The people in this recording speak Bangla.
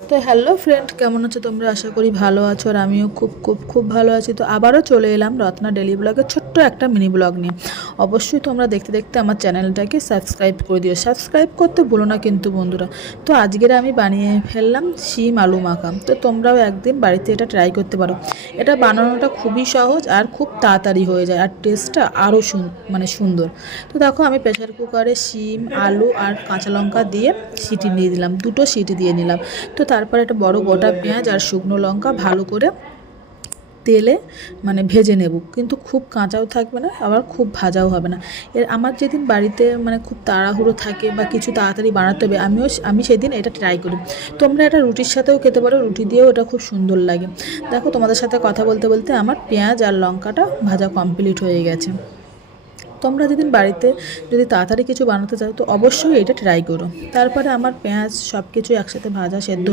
তো হ্যালো ফ্রেন্ড, কেমন আছো তোমরা? আশা করি ভালো আছো, আর আমিও খুব খুব খুব ভালো আছি। তো আবারও চলে এলাম রত্না ডেলি ব্লগের ছোট্ট একটা মিনি ব্লগ নিয়ে। অবশ্যই তোমরা দেখতে দেখতে আমার চ্যানেলটাকে সাবস্ক্রাইব করে দিও, সাবস্ক্রাইব করতে ভুলো না কিন্তু বন্ধুরা। তো আজকের আমি বানিয়ে ফেললাম শিম আলু মাখা। তো তোমরাও একদিন বাড়িতে এটা ট্রাই করতে পারো। এটা বানানোটা খুবই সহজ আর খুব তাড়াতাড়ি হয়ে যায়, আর টেস্টটা আরও সুন্দর। তো দেখো, আমি প্রেসার কুকারে শিম আলু আর কাঁচা লঙ্কা দিয়ে সিটি দিয়ে দিলাম, দুটো সিটি দিয়ে নিলাম। তো তারপর একটা বড় গোটা পেঁয়াজ আর শুকনো লঙ্কা ভালো করে তেলে ভেজে নেব, কিন্তু খুব কাঁচাও থাকবে না, আবার খুব ভাজাও হবে না। আমার যেদিন বাড়িতে খুব তাড়াহুড়ো থাকে বা কিছু তাড়াতাড়ি বানাতে হবে, আমি সেদিন এটা ট্রাই করি। তোমরা এটা রুটির সাথেও খেতে পারো, রুটি দিয়েও এটা খুব সুন্দর লাগে। দেখো, তোমাদের সাথে কথা বলতে বলতে আমার পেঁয়াজ আর লঙ্কাটা ভাজা কমপ্লিট হয়ে গেছে। তোমরা যেদিন বাড়িতে যদি তাড়াতাড়ি কিছু বানাতে চাও তো অবশ্যই এটা ট্রাই করো। তারপরে আমার পেঁয়াজ সব কিছু একসাথে ভাজা সেদ্ধ